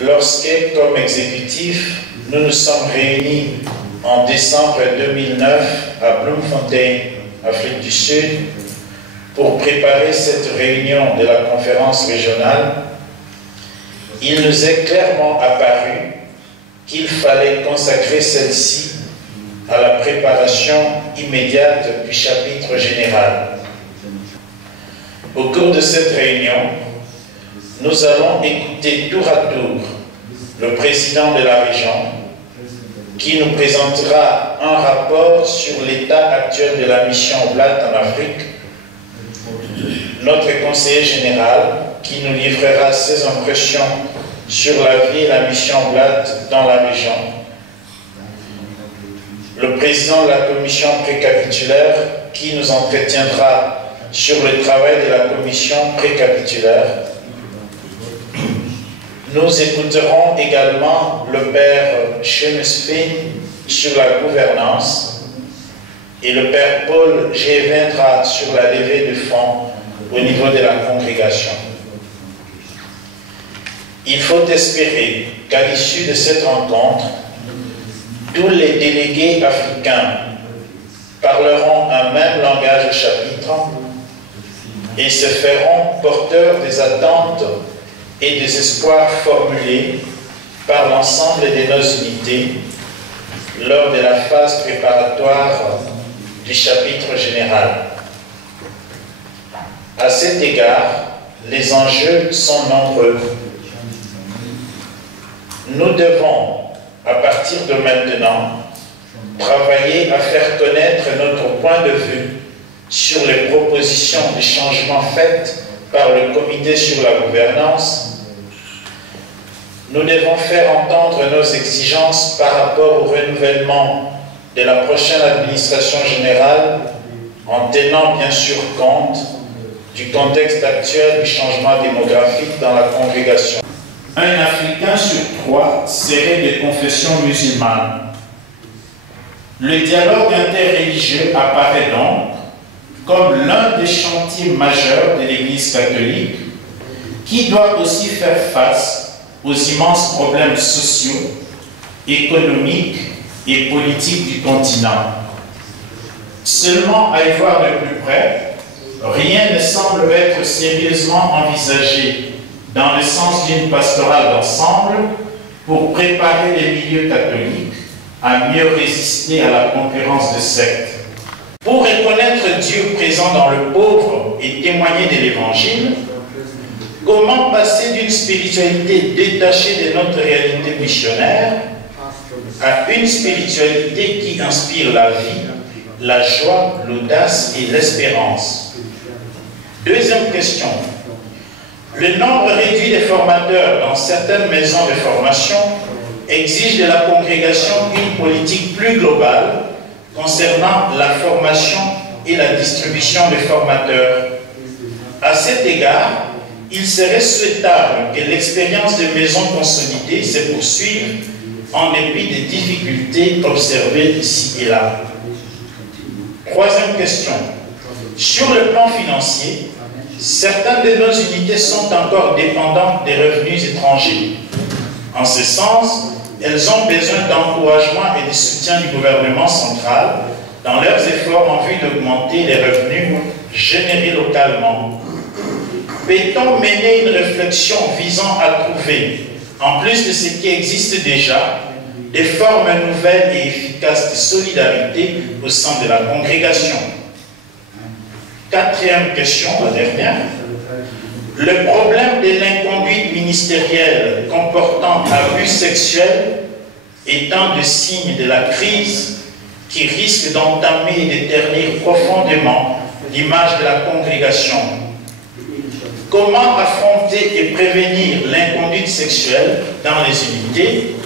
lorsque, comme exécutif, nous nous sommes réunis en décembre 2009 à Bloemfontein, Afrique du Sud, pour préparer cette réunion de la conférence régionale, il nous est clairement apparu qu'il fallait consacrer celle-ci à la préparation immédiate du chapitre général. Au cours de cette réunion, nous allons écouter tour à tour le président de la région qui nous présentera un rapport sur l'état actuel de la mission Oblat en Afrique, notre conseiller général qui nous livrera ses impressions sur la vie et la mission Oblat dans la région, le président de la commission précapitulaire qui nous entretiendra sur le travail de la commission précapitulaire. Nous écouterons également le père Chemespe sur la gouvernance et le père Paul Gévendra sur la levée de fonds au niveau de la congrégation. Il faut espérer qu'à l'issue de cette rencontre, tous les délégués africains parleront un même langage au chapitre et se feront porteurs des attentes et des espoirs formulés par l'ensemble de nos unités lors de la phase préparatoire du chapitre général. À cet égard, les enjeux sont nombreux. Nous devons, à partir de maintenant, travailler à faire connaître notre point de vue sur les propositions de changement faites par le comité sur la gouvernance. Nous devons faire entendre nos exigences par rapport au renouvellement de la prochaine administration générale en tenant bien sûr compte du contexte actuel du changement démographique dans la congrégation. Un Africain sur 3 serait de confession musulmane. Le dialogue interreligieux apparaît donc comme l'un des chantiers majeurs de l'Église catholique qui doit aussi faire face aux immenses problèmes sociaux, économiques et politiques du continent. Seulement, à y voir de plus près, rien ne semble être sérieusement envisagé dans le sens d'une pastorale d'ensemble pour préparer les milieux catholiques à mieux résister à la concurrence de sectes. Pour reconnaître Dieu présent dans le pauvre et témoigner de l'Évangile, comment passer d'une spiritualité détachée de notre réalité missionnaire à une spiritualité qui inspire la vie, la joie, l'audace et l'espérance? Deuxième question. Le nombre réduit des formateurs dans certaines maisons de formation exige de la congrégation une politique plus globale concernant la formation et la distribution des formateurs. À cet égard, il serait souhaitable que l'expérience de maisons consolidées se poursuive en dépit des difficultés observées ici et là. Troisième question. Sur le plan financier, certaines de nos unités sont encore dépendantes des revenus étrangers. En ce sens, elles ont besoin d'encouragement et de soutien du gouvernement central dans leurs efforts en vue d'augmenter les revenus générés localement. Peut-on mener une réflexion visant à trouver, en plus de ce qui existe déjà, des formes nouvelles et efficaces de solidarité au sein de la congrégation? Quatrième question, la dernière. Le problème de l'inconduite ministérielle comportant abus sexuels est un des signes de la crise qui risque d'entamer et de ternir profondément l'image de la congrégation. Comment affronter et prévenir l'inconduite sexuelle dans les unités?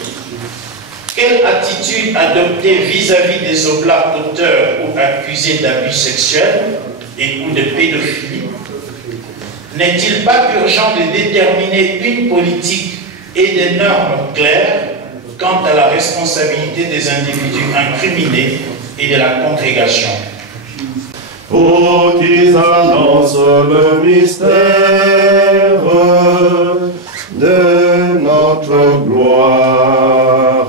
Quelle attitude adopter vis-à-vis des oblats auteurs ou accusés d'abus sexuels et ou de pédophilie? N'est-il pas urgent de déterminer une politique et des normes claires quant à la responsabilité des individus incriminés et de la congrégation? Ô qu'ils annoncent le mystère de notre notre gloire.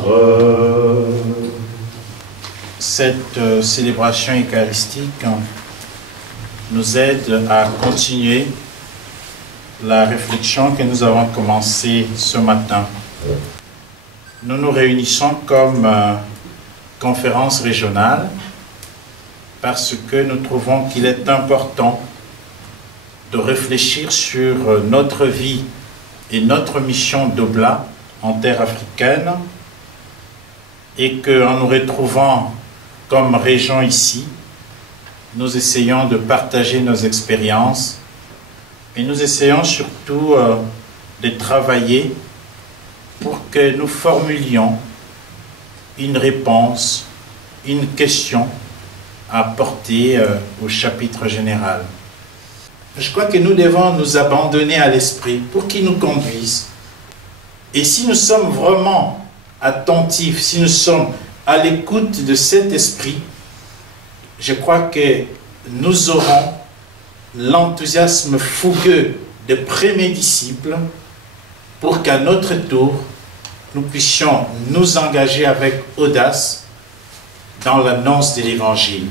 Cette célébration eucharistique nous aide à continuer la réflexion que nous avons commencée ce matin. Nous nous réunissons comme conférence régionale parce que nous trouvons qu'il est important de réfléchir sur notre vie et notre mission d'Oblat en terre africaine, et qu'en nous retrouvant comme région ici, nous essayons de partager nos expériences et nous essayons surtout de travailler pour que nous formulions une réponse, une question à apporter au chapitre général. Je crois que nous devons nous abandonner à l'Esprit pour qu'il nous conduise. Et si nous sommes vraiment attentifs, si nous sommes à l'écoute de cet Esprit, je crois que nous aurons l'enthousiasme fougueux des premiers disciples pour qu'à notre tour, nous puissions nous engager avec audace dans l'annonce de l'Évangile.